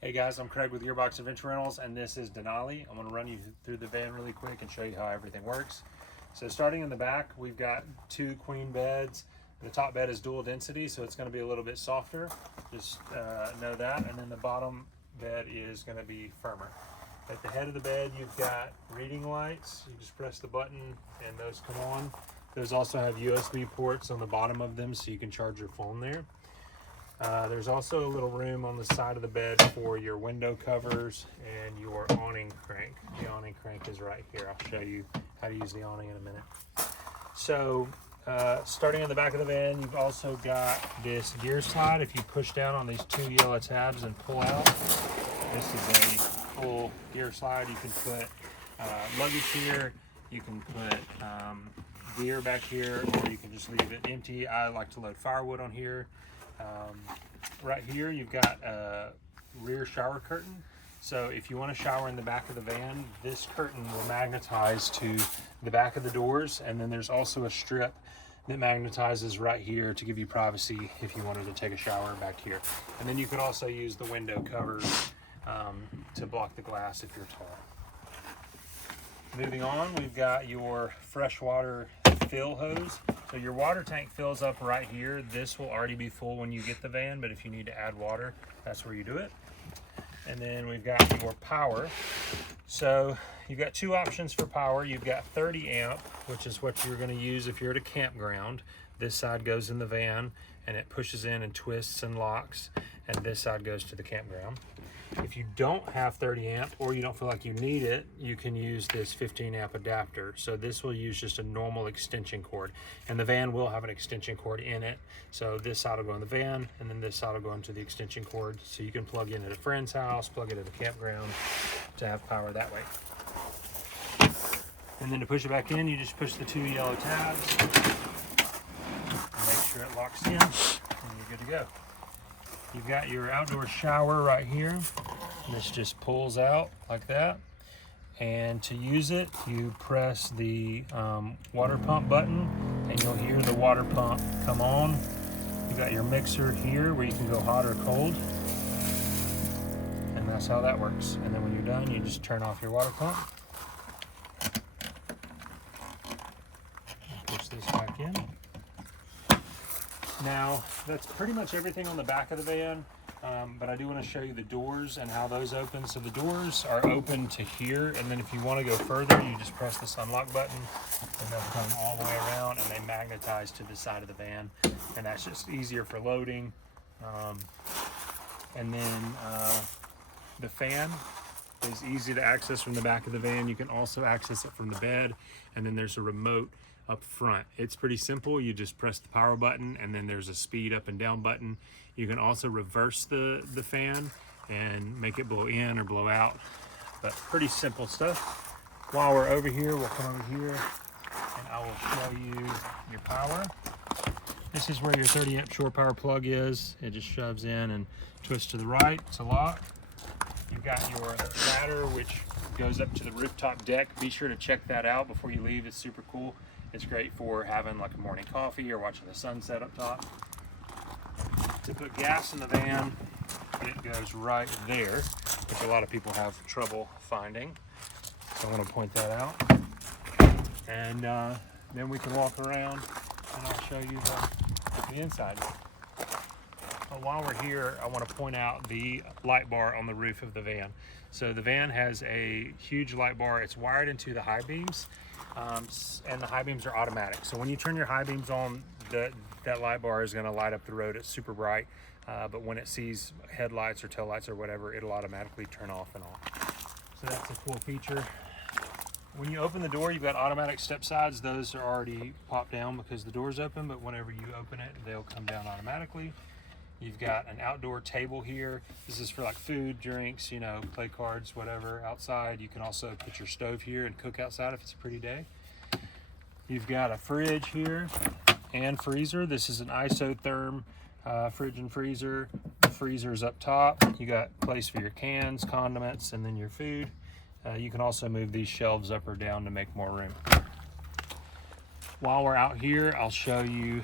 Hey guys, I'm Craig with Gearbox Adventure Rentals, and this is Denali. I'm going to run you through the van really quick and show you how everything works. So starting in the back, we've got two queen beds. The top bed is dual density, so it's going to be a little bit softer. Just know that. And then the bottom bed is going to be firmer. At the head of the bed, you've got reading lights. You just press the button and those come on. Those also have USB ports on the bottom of them, so you can charge your phone there. There's also a little room on the side of the bed for your window covers and your awning crank. The awning crank is right here. I'll show you how to use the awning in a minute. So starting on the back of the van, you've also got this gear slide. If you push down on these two yellow tabs and pull out, this is a full gear slide. You can put luggage here, you can put gear back here, or you can just leave it empty. I like to load firewood on here. Right here you've got a rear shower curtain, so if you want to shower in the back of the van, this curtain will magnetize to the back of the doors, and then there's also a strip that magnetizes right here to give you privacy if you wanted to take a shower back here. And then you could also use the window covers to block the glass if you're tall. Moving on, we've got your freshwater fill hose. So your water tank fills up right here. This will already be full when you get the van, but if you need to add water, that's where you do it. And then we've got your power. So you've got two options for power. You've got 30 amp, which is what you're going to use if you're at a campground. This side goes in the van and it pushes in and twists and locks, and this side goes to the campground. If you don't have 30 amp or you don't feel like you need it, you can use this 15 amp adapter. So this will use just a normal extension cord, and the van will have an extension cord in it. So this side will go in the van, and then this side will go into the extension cord. So you can plug in at a friend's house, plug it at a campground to have power that way. And then to push it back in, you just push the two yellow tabs, make sure it locks in, and you're good to go. You've got your outdoor shower right here. This just pulls out like that. And to use it, you press the water pump button and you'll hear the water pump come on. You've got your mixer here where you can go hot or cold. And that's how that works. And then when you're done, you just turn off your water pump. Push this back in. Now, that's pretty much everything on the back of the van, but I do want to show you the doors and how those open. So the doors are open to here, and then if you want to go further, you just press this unlock button, and they'll come all the way around, and they magnetize to the side of the van, and that's just easier for loading. And then the fan is easy to access from the back of the van. You can also access it from the bed, and then there's a remote up front. It's pretty simple. You just press the power button, and then there's a speed up and down button. You can also reverse the fan and make it blow in or blow out, but pretty simple stuff. While we're over here, we'll come over here and I will show you your power. This is where your 30 amp shore power plug is. It just shoves in and twists to the right. It's a lock. You've got your ladder, which goes up to the rooftop deck. Be sure to check that out before you leave. It's super cool. It's great for having like a morning coffee or watching the sunset up top. To put gas in the van, it goes right there, which a lot of people have trouble finding. So I want to point that out. And then we can walk around and I'll show you the inside. But while we're here, I want to point out the light bar on the roof of the van. So the van has a huge light bar. It's wired into the high beams. And the high beams are automatic. So when you turn your high beams on, that light bar is going to light up the road. It's super bright, but when it sees headlights or taillights or whatever, it'll automatically turn off and on. So that's a cool feature. When you open the door, you've got automatic step sides. Those are already popped down because the door's open, but whenever you open it, they'll come down automatically. You've got an outdoor table here. This is for like food, drinks, you know, play cards, whatever, outside. You can also put your stove here and cook outside if it's a pretty day. You've got a fridge here and freezer. This is an isotherm fridge and freezer. The freezer's up top. You got place for your cans, condiments, and then your food. You can also move these shelves up or down to make more room. While we're out here, I'll show you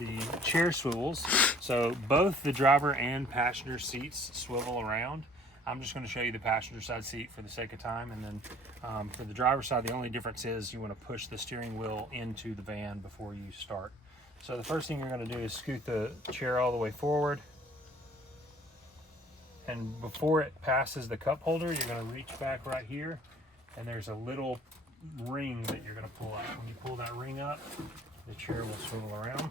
the chair swivels. So both the driver and passenger seats swivel around. I'm just going to show you the passenger side seat for the sake of time, and then for the driver's side, the only difference is you want to push the steering wheel into the van before you start. So the first thing you're going to do is scoot the chair all the way forward, and before it passes the cup holder, you're going to reach back right here, and there's a little ring that you're going to pull up. When you pull that ring up, the chair will swivel around,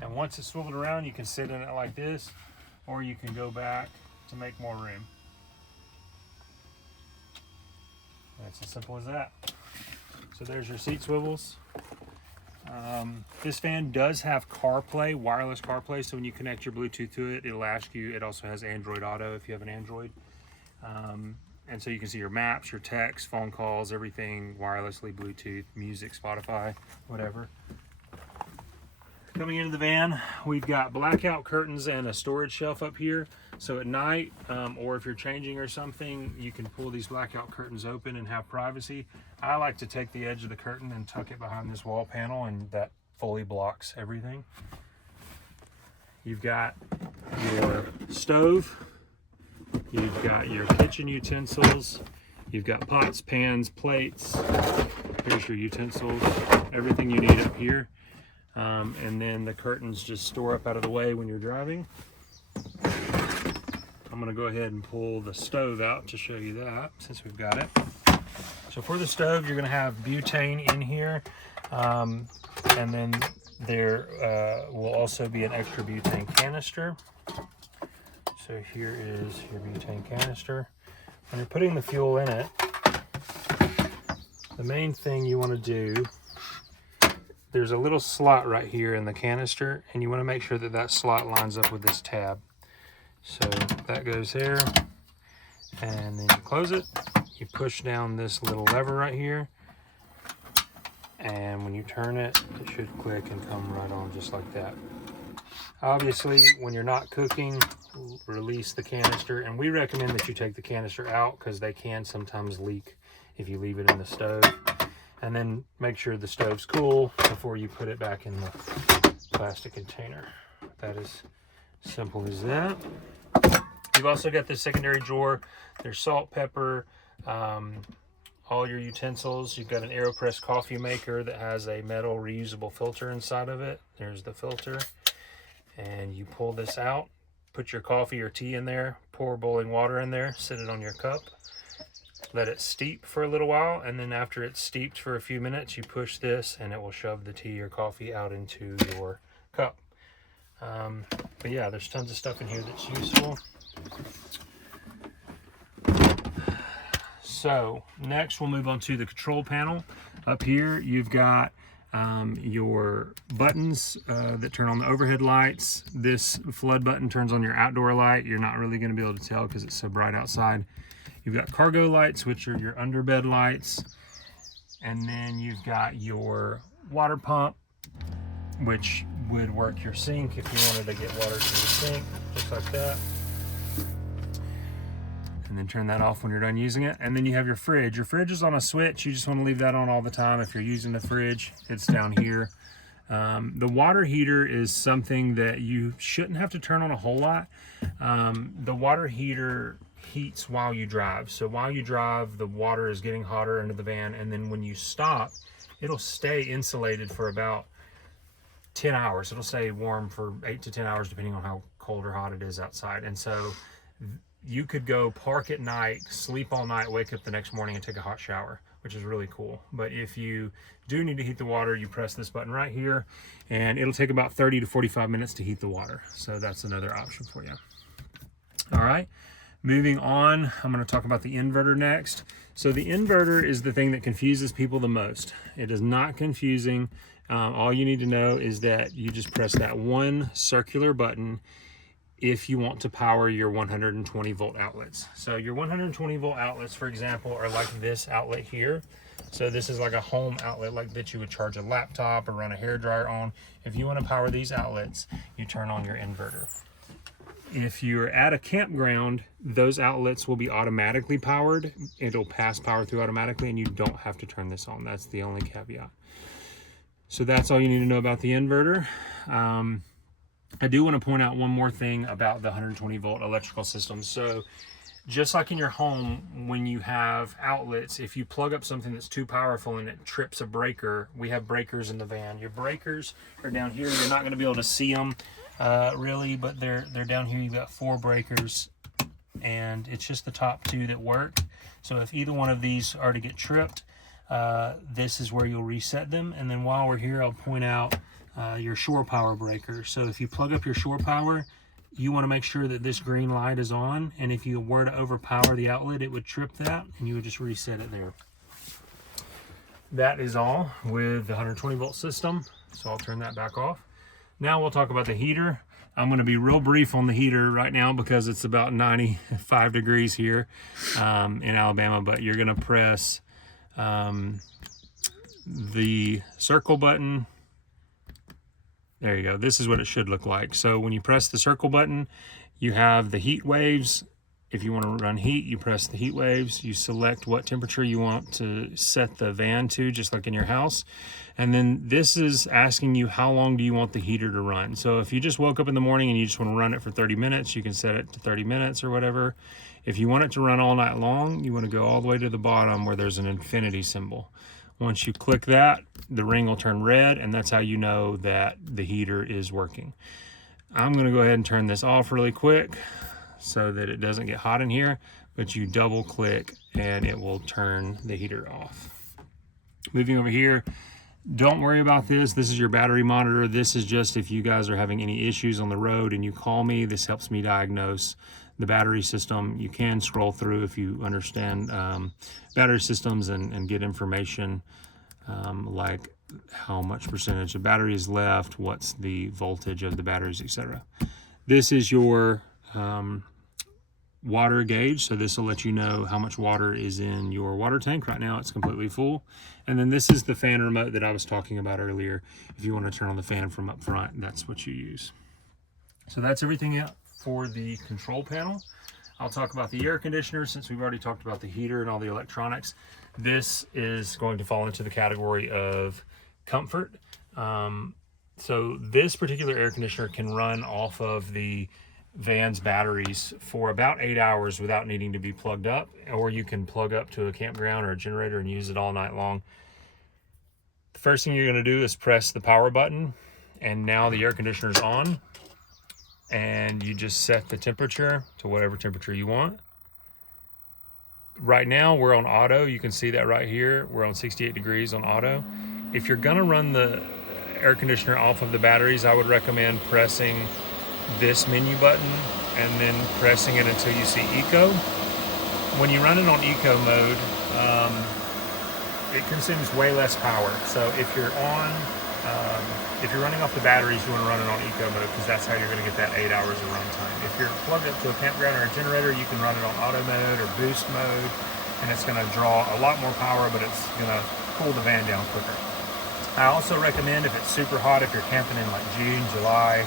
and once it's swiveled around, you can sit in it like this, or you can go back to make more room. That's as simple as that. So there's your seat swivels. This van does have CarPlay, wireless CarPlay, so when you connect your Bluetooth to it, it'll ask you. It also has Android Auto if you have an Android. And so you can see your maps, your texts, phone calls, everything wirelessly, Bluetooth, music, Spotify, whatever. Coming into the van, we've got blackout curtains and a storage shelf up here. So at night, or if you're changing or something, you can pull these blackout curtains open and have privacy. I like to take the edge of the curtain and tuck it behind this wall panel, and that fully blocks everything. You've got your stove, you've got your kitchen utensils, you've got pots, pans, plates. Here's your utensils, everything you need up here. And then the curtains just store up out of the way when you're driving. I'm going to go ahead and pull the stove out to show you that since we've got it. So for the stove, you're going to have butane in here, and then there will also be an extra butane canister. So here is your butane canister. When you're putting the fuel in it, the main thing you want to do, there's a little slot right here in the canister, and you want to make sure that that slot lines up with this tab. So that goes there, and then you close it. You push down this little lever right here, and when you turn it, it should click and come right on just like that. Obviously, when you're not cooking, release the canister, and we recommend that you take the canister out because they can sometimes leak if you leave it in the stove. And then make sure the stove's cool before you put it back in the plastic container. That is simple as that. You've also got this secondary drawer. There's salt, pepper, all your utensils. You've got an AeroPress coffee maker that has a metal reusable filter inside of it. There's the filter. And you pull this out, put your coffee or tea in there, pour boiling water in there, sit it on your cup. Let it steep for a little while, and then after it's steeped for a few minutes, you push this and it will shove the tea or coffee out into your cup. But yeah, there's tons of stuff in here that's useful. So next we'll move on to the control panel. Up here you've got your buttons that turn on the overhead lights. This flood button turns on your outdoor light. You're not really going to be able to tell because it's so bright outside. You've got cargo lights, which are your underbed lights. And then you've got your water pump, which would work your sink if you wanted to get water to the sink, just like that. And then turn that off when you're done using it. And then you have your fridge. Your fridge is on a switch. You just want to leave that on all the time. If you're using the fridge, it's down here. The water heater is something that you shouldn't have to turn on a whole lot. The water heater heats while you drive. So while you drive, the water is getting hotter into the van, and then when you stop, it'll stay insulated for about 10 hours. It'll stay warm for 8 to 10 hours depending on how cold or hot it is outside. And so you could go park at night, sleep all night, wake up the next morning and take a hot shower, which is really cool. But if you do need to heat the water, you press this button right here, and it'll take about 30 to 45 minutes to heat the water. So that's another option for you. All right. Moving on, I'm going to talk about the inverter next. So the inverter is the thing that confuses people the most. It is not confusing. All you need to know is that you just press that one circular button if you want to power your 120 volt outlets. So your 120 volt outlets, for example, are like this outlet here. So this is like a home outlet like that you would charge a laptop or run a hairdryer on. If you want to power these outlets, you turn on your inverter. If you're at a campground, those outlets will be automatically powered. It'll pass power through automatically, and you don't have to turn this on. That's the only caveat. So that's all you need to know about the inverter. I do want to point out one more thing about the 120 volt electrical system. So just like in your home, when you have outlets, if you plug up something that's too powerful and it trips a breaker, we have breakers in the van. Your breakers are down here. You're not going to be able to see them really, but they're down here. You've got 4 breakers, and it's just the top 2 that work. So if either one of these are to get tripped, this is where you'll reset them. And then while we're here, I'll point out your shore power breaker. So if you plug up your shore power, you want to make sure that this green light is on, and if you were to overpower the outlet, it would trip that, and you would just reset it there. That is all with the 120 volt system, so I'll turn that back off. Now we'll talk about the heater. I'm going to be real brief on the heater right now because it's about 95 degrees here in Alabama, but you're going to press the circle button. There you go. This is what it should look like. So when you press the circle button, you have the heat waves. If you want to run heat, you press the heat waves. You select what temperature you want to set the van to, just like in your house. And then this is asking you how long do you want the heater to run. So if you just woke up in the morning and you just want to run it for 30 minutes, you can set it to 30 minutes or whatever. If you want it to run all night long, you want to go all the way to the bottom where there's an infinity symbol. Once you click that, the ring will turn red, and that's how you know that the heater is working. I'm going to go ahead and turn this off really quick so that it doesn't get hot in here, but you double click and it will turn the heater off. Moving over here, don't worry about this. This is your battery monitor. This is just if you guys are having any issues on the road and you call me, this helps me diagnose the battery system. You can scroll through if you understand battery systems and get information like how much percentage of battery is left, what's the voltage of the batteries, etc. This is your water gauge, so this will let you know how much water is in your water tank. Right now it's completely full. And then this is the fan remote that I was talking about earlier. If you want to turn on the fan from up front, that's what you use. So that's everything for the control panel. I'll talk about the air conditioner since we've already talked about the heater and all the electronics. This is going to fall into the category of comfort. So this particular air conditioner can run off of the van's batteries for about 8 hours without needing to be plugged up, or you can plug up to a campground or a generator and use it all night long. The first thing you're going to do is press the power button, and now the air conditioner is on, and you just set the temperature to whatever temperature you want. Right now we're on auto. You can see that right here. We're on 68 degrees on auto. If you're going to run the air conditioner off of the batteries, I would recommend pressing this menu button and then pressing it until you see eco. When you run it on eco mode, it consumes way less power. So if you're running off the batteries, you want to run it on eco mode because that's how you're going to get that 8 hours of runtime. If you're plugged up to a campground or a generator, you can run it on auto mode or boost mode, and it's going to draw a lot more power, but it's going to cool the van down quicker. I also recommend, if it's super hot, if you're camping in like June, July,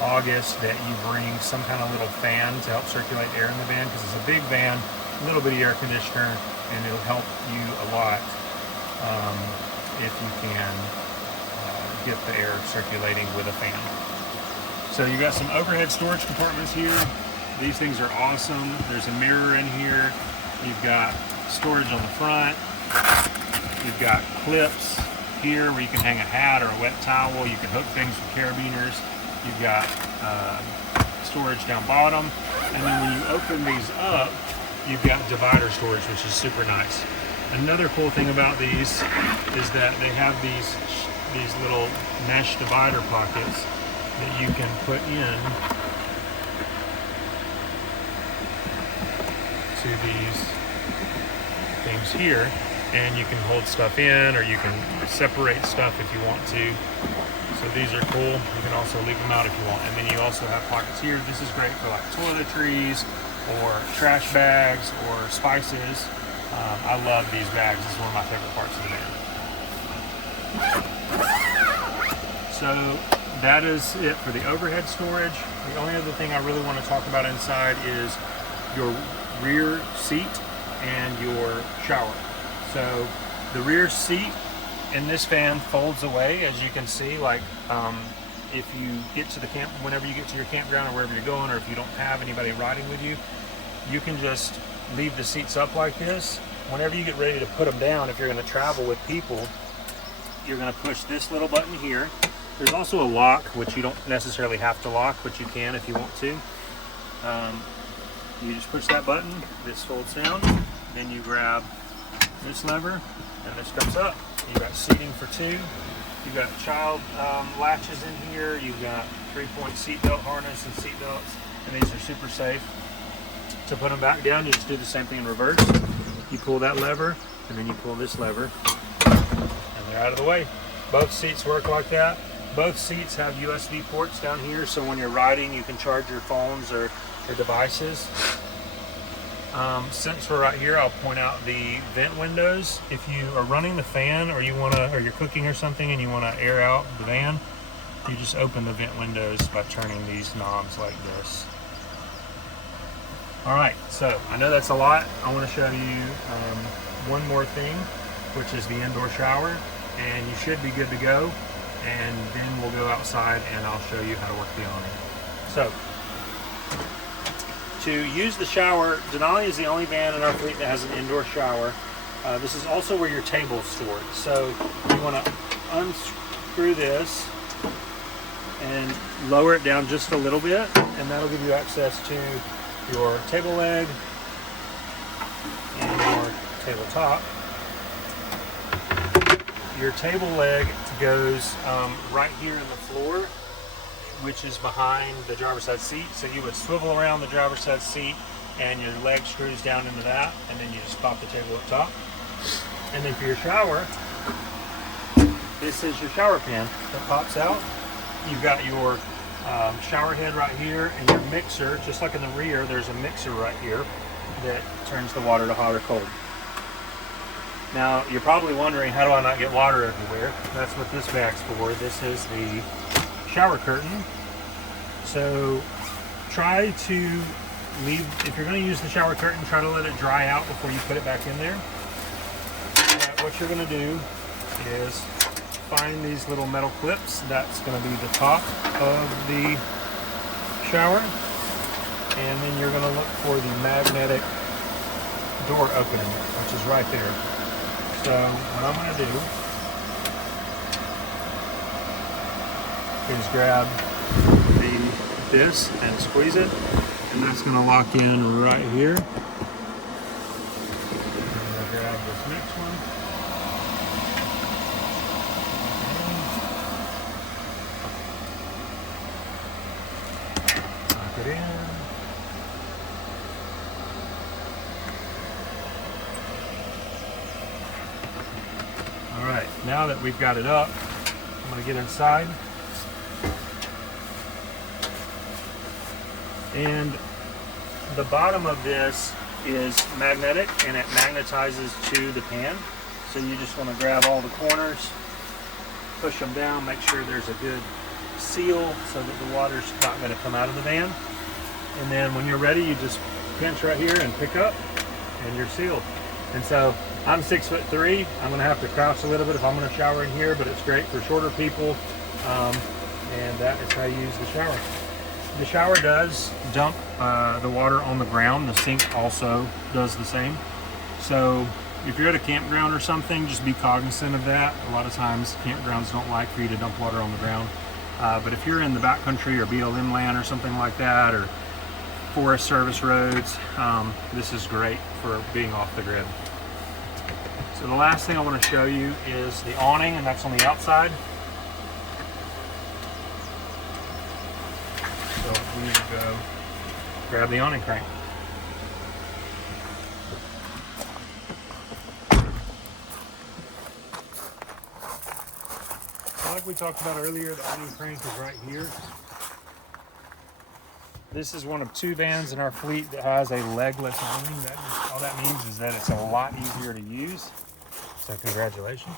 August, that you bring some kind of little fan to help circulate air in the van, because it's a big van, little bitty air conditioner, and it'll help you a lot if you can get the air circulating with a fan. So you got some overhead storage compartments here. These things are awesome. There's a mirror in here. You've got storage on the front. You've got clips here where you can hang a hat or a wet towel. You can hook things with carabiners. You've got storage down bottom. And then when you open these up, you've got divider storage, which is super nice. Another cool thing about these is that they have these little mesh divider pockets that you can put in to these things here, and you can hold stuff in, or you can separate stuff if you want to. So these are cool. You can also leave them out if you want. And then you also have pockets here. This is great for like toiletries or trash bags or spices. I love these bags. This is one of my favorite parts of the van. So that is it for the overhead storage. The only other thing I really want to talk about inside is your rear seat and your shower. So the rear seat And this fan folds away, as you can see. Like if you get to the camp, whenever you get to your campground or wherever you're going, or if you don't have anybody riding with you, you can just leave the seats up like this. Whenever you get ready to put them down, if you're going to travel with people, you're going to push this little button here. There's also a lock, which you don't necessarily have to lock, but you can if you want to. You just push that button, this folds down, then you grab this lever, and this comes up. You've got seating for two. You've got child latches in here. You've got 3-point seat belt harness and seat belts, and these are super safe. To put them back down, you just do the same thing in reverse. You pull that lever, and then you pull this lever, and they're out of the way. Both seats work like that. Both seats have USB ports down here, so when you're riding, you can charge your phones or devices. Since we're right here, I'll point out the vent windows. If you are running the fan, or you're cooking or something and you want to air out the van, you just open the vent windows by turning these knobs like this. All right, so I know that's a lot. I want to show you one more thing, which is the indoor shower, and you should be good to go. And then we'll go outside and I'll show you how to work the awning. So, to use the shower, Denali is the only van in our fleet that has an indoor shower. This is also where your table is stored. So you want to unscrew this and lower it down just a little bit, and that'll give you access to your table leg and your tabletop. Your table leg goes right here in the floor, which is behind the driver's side seat. So you would swivel around the driver's side seat and your leg screws down into that, and then you just pop the table up top. And then for your shower, this is your shower pan that pops out. You've got your shower head right here, and your mixer, just like in the rear, there's a mixer right here that turns the water to hot or cold. Now, you're probably wondering, how do I not get water everywhere? That's what this bag's for. This is the shower curtain. So try to leave, if you're going to use the shower curtain, try to let it dry out before you put it back in there. What you're going to do is find these little metal clips. That's going to be the top of the shower. And then you're going to look for the magnetic door opening, which is right there. So what I'm going to do is grab this and squeeze it, and that's going to lock in right here. I'm going to grab this next one. Lock it in. Alright, now that we've got it up, I'm going to get inside. And the bottom of this is magnetic, and it magnetizes to the pan. So you just want to grab all the corners, push them down, make sure there's a good seal so that the water's not going to come out of the van. And then when you're ready, you just pinch right here and pick up, and you're sealed. And so I'm 6'3". I'm going to have to crouch a little bit if I'm going to shower in here, but it's great for shorter people. And that is how you use the shower. The shower does dump the water on the ground. The sink also does the same. So if you're at a campground or something, just be cognizant of that. A lot of times campgrounds don't like for you to dump water on the ground. But if you're in the backcountry or BLM land or something like that, or Forest Service roads, this is great for being off the grid. So the last thing I want to show you is the awning, and that's on the outside. So we will go grab the awning crank. So like we talked about earlier, the awning crank is right here. This is one of 2 vans in our fleet that has a legless awning. All that means is that it's a lot easier to use. So congratulations.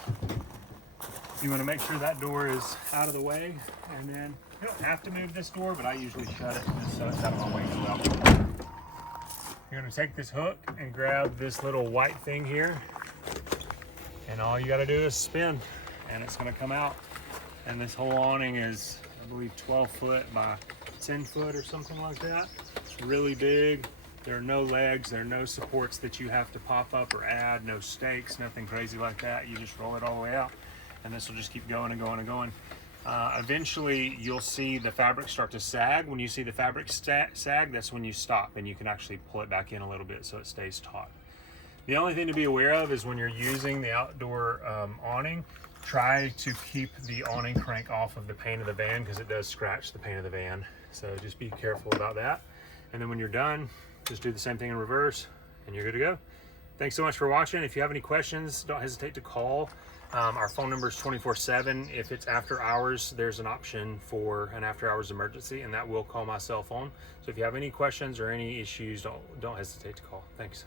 You want to make sure that door is out of the way, and then you don't have to move this door, but I usually shut it just so it's out of my way as well. You're going to take this hook and grab this little white thing here, and all you got to do is spin. and it's going to come out. And this whole awning is, I believe, 12 foot by 10 foot or something like that. It's really big. There are no legs, there are no supports that you have to pop up or add, no stakes, nothing crazy like that. You just roll it all the way out, and this will just keep going and going and going. Eventually, you'll see the fabric start to sag. When you see the fabric sag, that's when you stop, and you can actually pull it back in a little bit so it stays taut. The only thing to be aware of is when you're using the outdoor awning, try to keep the awning crank off of the paint of the van, because it does scratch the paint of the van. So just be careful about that. And then when you're done, just do the same thing in reverse and you're good to go. Thanks so much for watching. If you have any questions, don't hesitate to call. Our phone number is 24/7. If it's after hours, there's an option for an after hours emergency, and that will call my cell phone. So if you have any questions or any issues, don't hesitate to call. Thanks.